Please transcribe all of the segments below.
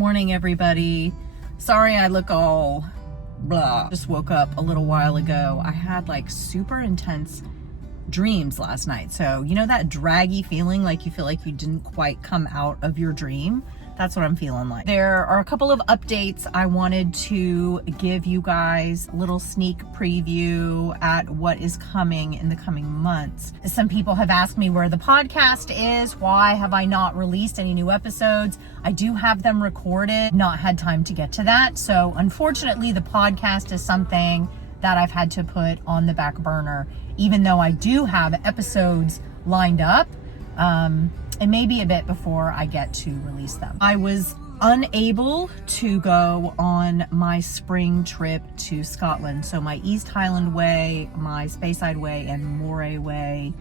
Morning, everybody. Sorry I look all blah. Just woke up a little while ago. I had like super intense dreams last night. So, you know that draggy feeling, like you feel like you didn't quite come out of your dream? That's what I'm feeling like. There are a couple of updates I wanted to give you guys, a little sneak preview at what is coming in the coming months. Some people have asked me where the podcast is. Why have I not released any new episodes? I do have them recorded, not had time to get to that. So unfortunately, the podcast is something that I've had to put on the back burner, even though I do have episodes lined up. It may be a bit before I get to release them. I was unable to go on my spring trip to Scotland. So my East Highland Way, my Speyside Way, and Moray Way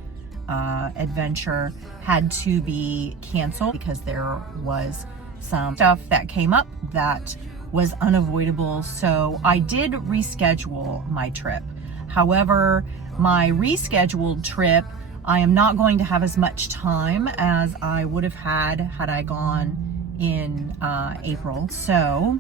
adventure had to be canceled because there was some stuff that came up that was unavoidable. So I did reschedule my trip. However, my rescheduled trip, I am not going to have as much time as I would have had I gone in April. So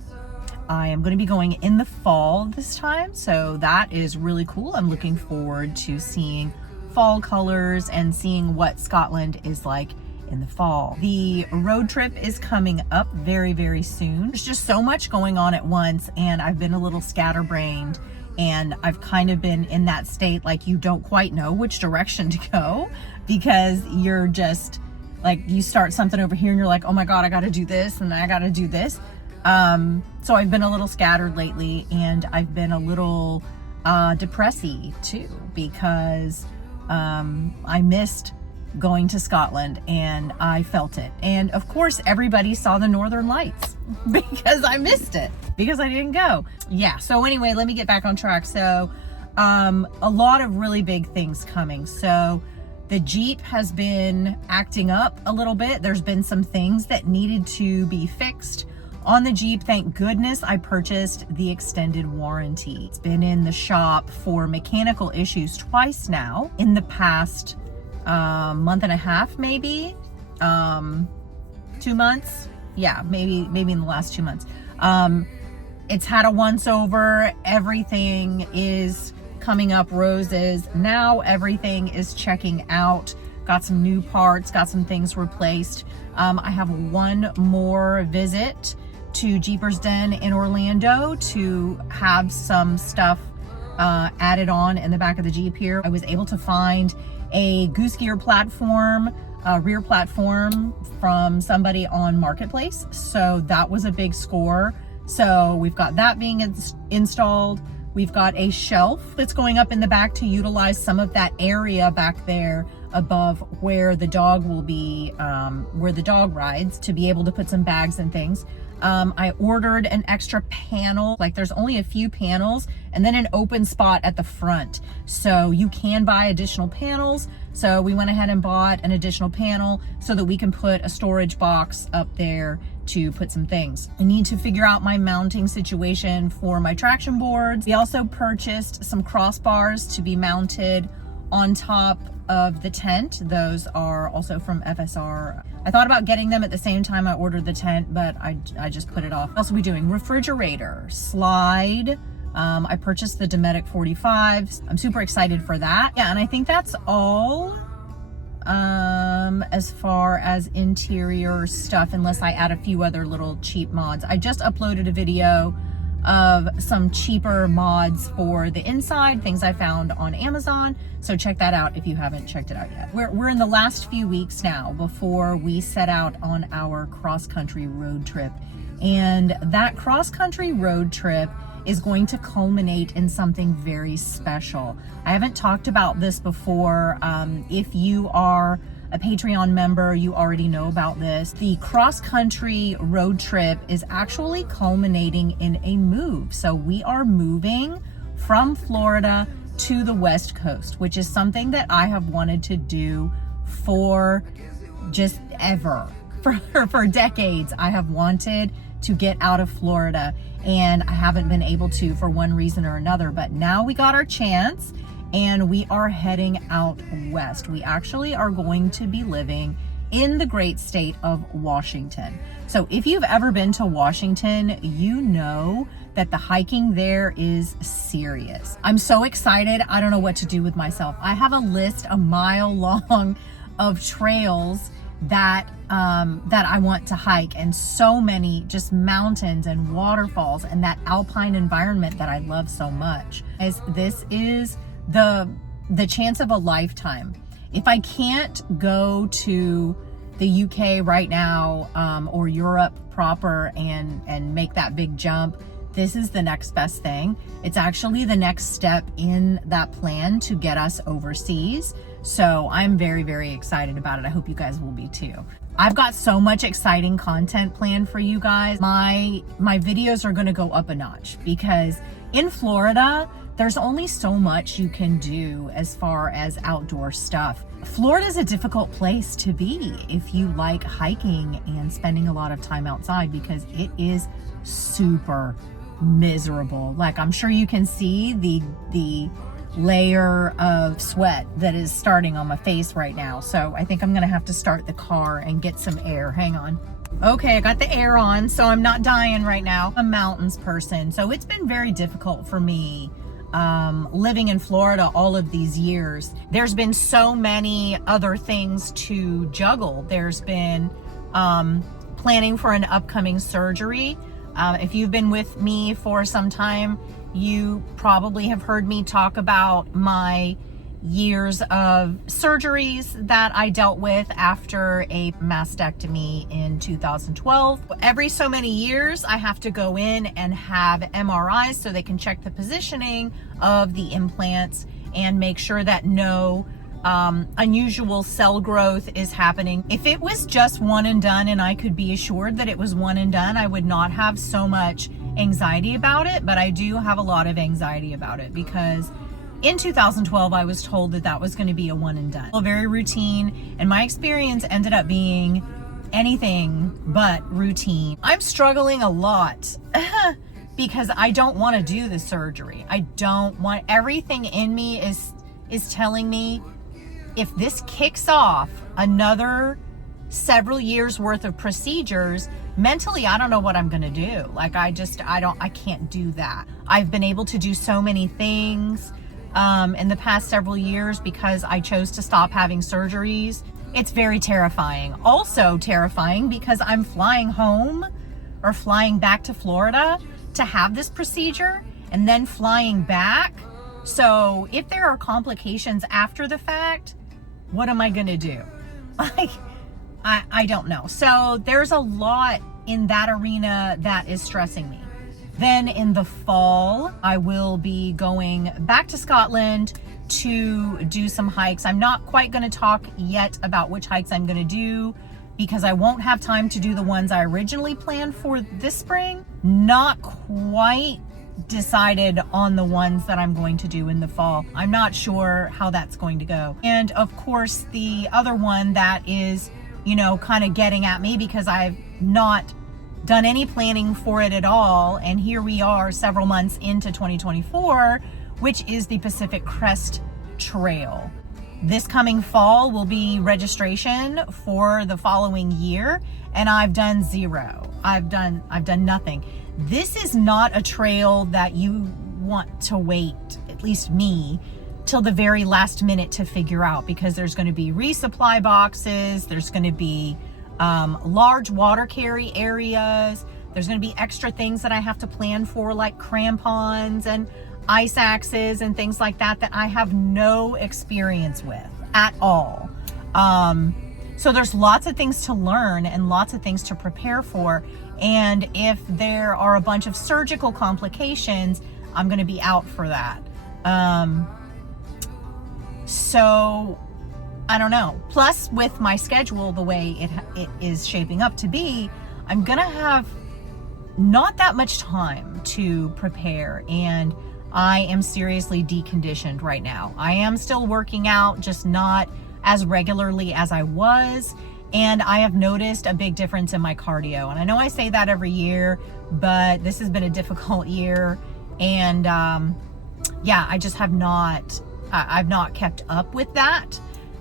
I am going to be going in the fall this time. So that is really cool. I'm looking forward to seeing fall colors and seeing what Scotland is like in the fall. The road trip is coming up very, very soon. There's just so much going on at once, and I've been a little scatterbrained. And I've kind of been in that state, like you don't quite know which direction to go, because you're just like, you start something over here and you're like, oh my God, I got to do this and I got to do this. So I've been a little scattered lately, and I've been a little depressy too, because I missed going to Scotland and I felt it. And of course, everybody saw the Northern Lights because I missed it, because I didn't go. Yeah, so anyway, let me get back on track. So a lot of really big things coming. So the Jeep has been acting up a little bit. There's been some things that needed to be fixed on the Jeep. Thank goodness I purchased the extended warranty. It's been in the shop for mechanical issues twice now in the past month and a half, maybe 2 months. Yeah, maybe in the last 2 months. It's had a once over. Everything is coming up roses. Now everything is checking out. Got some new parts, got some things replaced. I have one more visit to Jeepers Den in Orlando to have some stuff added on in the back of the Jeep here. I was able to find a goose gear platform, rear platform from somebody on Marketplace. So that was a big score. So we've got that being installed. We've got a shelf that's going up in the back to utilize some of that area back there above where the dog will be, where the dog rides, to be able to put some bags and things. I ordered an extra panel, like there's only a few panels, and then an open spot at the front. So you can buy additional panels. So we went ahead and bought an additional panel so that we can put a storage box up there to put some things. I need to figure out my mounting situation for my traction boards. We also purchased some crossbars to be mounted on top of the tent. Those are also from FSR. I thought about getting them at the same time I ordered the tent, but I just put it off. Also, we doing refrigerator, slide. I purchased the Dometic 45s. I'm super excited for that. Yeah, and I think that's all as far as interior stuff, unless I add a few other little cheap mods. I just uploaded a video of some cheaper mods for the inside, things I found on Amazon. So check that out if you haven't checked it out yet. We're in the last few weeks now before we set out on our cross-country road trip. And that cross-country road trip is going to culminate in something very special. I haven't talked about this before. If you are a Patreon member, you already know about this. The cross-country road trip is actually culminating in a move. So we are moving from Florida to the West Coast, which is something that I have wanted to do for just ever. For decades, I have wanted to get out of Florida, and I haven't been able to for one reason or another. But now we got our chance, and we are heading out west. We actually are going to be living in the great state of Washington. So if you've ever been to Washington, you know that the hiking there is serious. I'm so excited. I don't know what to do with myself. I have a list a mile long of trails that I want to hike, and so many just mountains and waterfalls and that alpine environment that I love so much. As this is the chance of a lifetime. If I can't go to the UK right now, or Europe proper and make that big jump, this is the next best thing. It's actually the next step in that plan to get us overseas. So I'm very, very excited about it. I hope you guys will be too. I've got so much exciting content planned for you guys. My videos are gonna go up a notch because in Florida, there's only so much you can do as far as outdoor stuff. Florida is a difficult place to be if you like hiking and spending a lot of time outside, because it is super miserable. Like, I'm sure you can see the layer of sweat that is starting on my face right now. So I think I'm gonna have to start the car and get some air. Hang on. Okay, I got the air on, so I'm not dying right now. I'm a mountains person, so it's been very difficult for me living in Florida all of these years. There's been so many other things to juggle. There's been planning for an upcoming surgery. If you've been with me for some time, you probably have heard me talk about my years of surgeries that I dealt with after a mastectomy in 2012. Every so many years, I have to go in and have MRIs so they can check the positioning of the implants and make sure that no unusual cell growth is happening. If it was just one and done and I could be assured that it was one and done, I would not have so much anxiety about it, but I do have a lot of anxiety about it because in 2012, I was told that that was going to be a one and done. Very routine, and my experience ended up being anything but routine. I'm struggling a lot because I don't want to do the surgery. I don't want, everything in me is telling me if this kicks off another several years worth of procedures, mentally, I don't know what I'm going to do. Like, I can't do that. I've been able to do so many things in the past several years because I chose to stop having surgeries. It's very terrifying. Also terrifying because I'm flying home or flying back to Florida to have this procedure and then flying back. So if there are complications after the fact, what am I going to do? Like, I don't know. So there's a lot in that arena that is stressing me. Then in the fall, I will be going back to Scotland to do some hikes. I'm not quite going to talk yet about which hikes I'm going to do because I won't have time to do the ones I originally planned for this spring. Not quite decided on the ones that I'm going to do in the fall. I'm not sure how that's going to go. And of course, the other one that is, you know, kind of getting at me because I've not done any planning for it at all. And here we are several months into 2024, which is the Pacific Crest Trail. This coming fall will be registration for the following year, and I've done zero. I've done nothing. This is not a trail that you want to wait, at least me, till the very last minute to figure out, because there's going to be resupply boxes, there's going to be large water carry areas, there's going to be extra things that I have to plan for, like crampons and ice axes and things like that I have no experience with at all. So there's lots of things to learn and lots of things to prepare for. And if there are a bunch of surgical complications, I'm going to be out for that. So I don't know. Plus, with my schedule, the way it is shaping up to be, I'm going to have not that much time to prepare. And I am seriously deconditioned right now. I am still working out, just not as regularly as I was. And I have noticed a big difference in my cardio. And I know I say that every year, but this has been a difficult year. And yeah, I just have not, I've not kept up with that.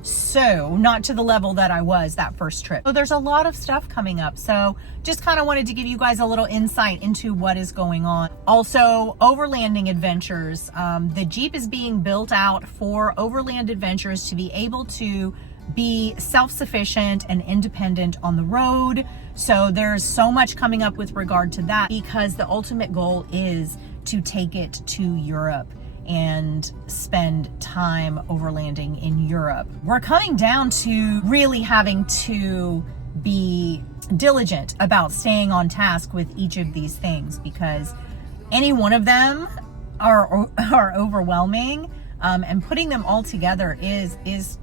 so not to the level that I was that first trip. So there's a lot of stuff coming up. So just kind of wanted to give you guys a little insight into what is going on. Also, overlanding adventures. The Jeep is being built out for overland adventures to be able to be self-sufficient and independent on the road. So there's so much coming up with regard to that, because the ultimate goal is to take it to Europe and spend time overlanding in Europe. We're coming down to really having to be diligent about staying on task with each of these things, because any one of them are overwhelming, and putting them all together is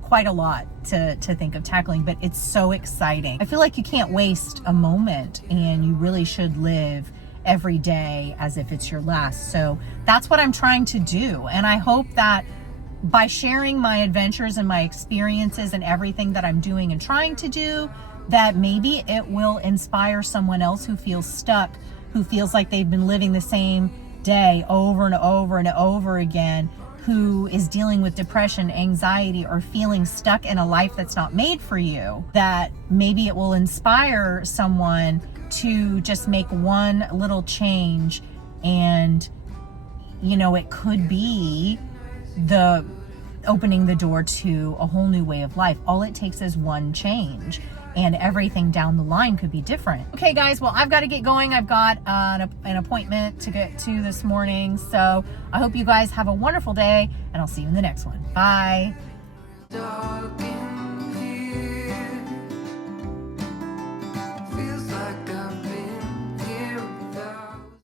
quite a lot to think of tackling, but it's so exciting. I feel like you can't waste a moment, and you really should live every day as if it's your last. So that's what I'm trying to do. And I hope that by sharing my adventures and my experiences and everything that I'm doing and trying to do, that maybe it will inspire someone else who feels stuck, who feels like they've been living the same day over and over and over again, who is dealing with depression, anxiety, or feeling stuck in a life that's not made for you, that maybe it will inspire someone to just make one little change, and it could be the opening the door to a whole new way of life. All it takes is one change, and everything down the line could be different. Okay guys, well, I've got to get going. I've got an appointment to get to this morning. So I hope you guys have a wonderful day, and I'll see you in the next one. Bye.